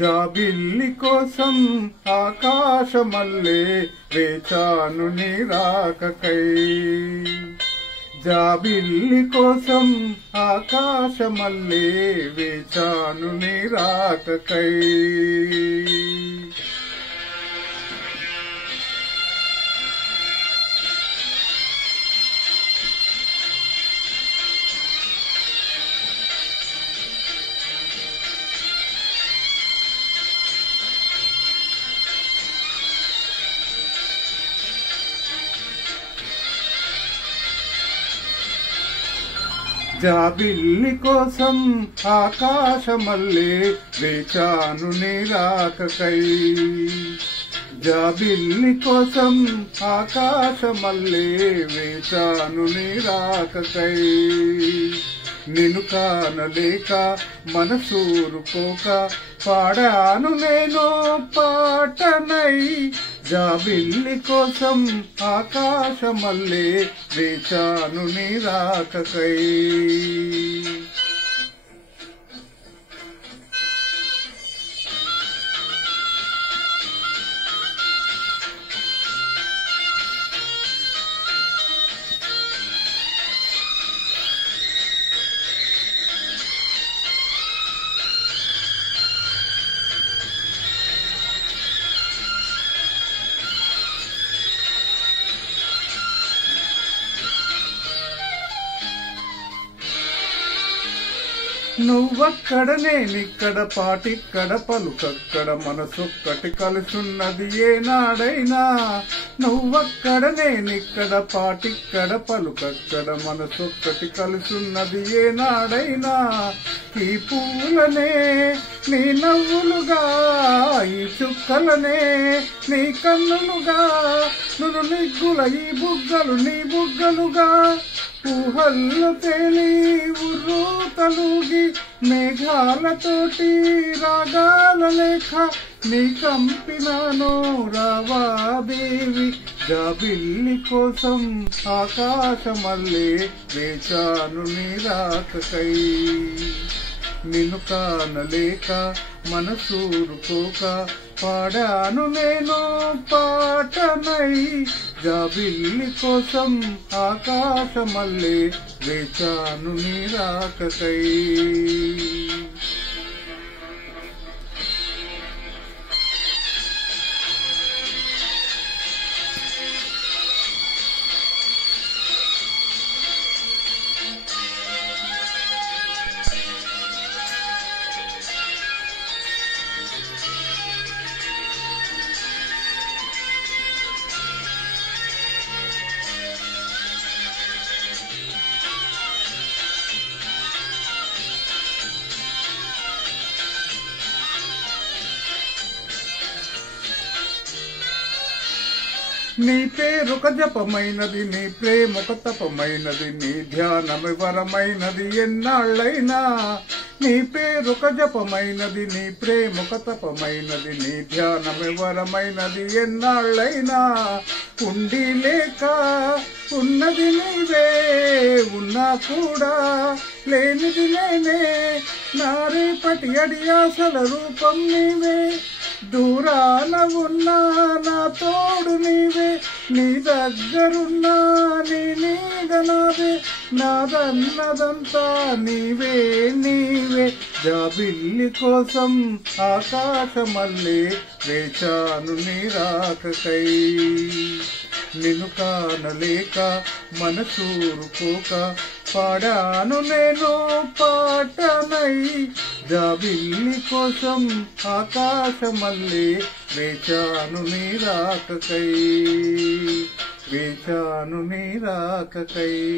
జాబిల్లి కోసం ఆకాశమల్లే వేచాను నీ రాకకై. జాబిల్లి కోసం ఆకాశమల్లే వేచాను నీ రాకకై. జాబిల్లి కోసం ఆకాశమల్లే వేచాను నీ రాకకై. జాబిల్లి కోసం ఆకాశమల్లే వేచాను నీ రాకకై. నిన్ను కానలేక మనసూరుకోక పాడాను నేను పాటనై. జాబిల్లి కోసం ఆకాశమల్లే వేచాను నీ రాకకై. నువ్వక్కడ నేనిక్కడ పాటిక్కడ పలుకక్కడ మనసొక్కటి కలుసున్నది ఏనాడైనా. నువ్వక్కడ నేనిక్కడ పాటిక్కడ పలుకక్కడ మనసొక్కటి కలుసున్నది ఏనాడైనా. ఈ పూలనే నీ నవ్వులుగా, ఈ చుక్కలనే నీ కన్నులుగా, నును నిగ్గుల ఈ బుగ్గలు నీ బుగ్గలుగా. ఊహల్లో తేలి ఉర్రు తలుగి మేఘాలతోటి రాగాల లేఖ నీ కంపినాను రావా దేవి. జాబిల్లి కోసం ఆకాశమల్లే వేచాను నీ రాకకై. నిన్ను కానలేక మనసూరుకోక పాడాను నేను పాటనై. జాబిల్లి కోసం ఆకాశమల్లే వేచాను నీ రాకకై. నీ పేరొక జపమైనది, నీ ప్రేమొక తపమైనది, నీ ధ్యానమే వరమైనది ఎన్నాళ్ళైనా. నీ పేరొక జపమైనది, నీ ప్రేమొక తపమైనది, నీ ధ్యానమే వరమైనది ఎన్నాళ్ళైనా. ఉండి లేక ఉన్నది నీవే, ఉన్నా కూడా లేనిది నేనే. నా రేపటి అడియాసల రూపం నీవే, దూరాన ఉన్నా నా తోడు నీవే. నీ దగ్గరున్నా నీ నీడ నాదే, నాదన్నదంతా నీవే నీవే. జాబిల్లి కోసం ఆకాశమల్లే వేచాను నీ రాకకై. నిన్ను కానలేక మనసూరుకోక పాడాను నేను పాటనై. జాబిల్లి కోసం ఆకాశమల్లే వేచాను నీ రాకకై. వేచాను నీ రాకకై.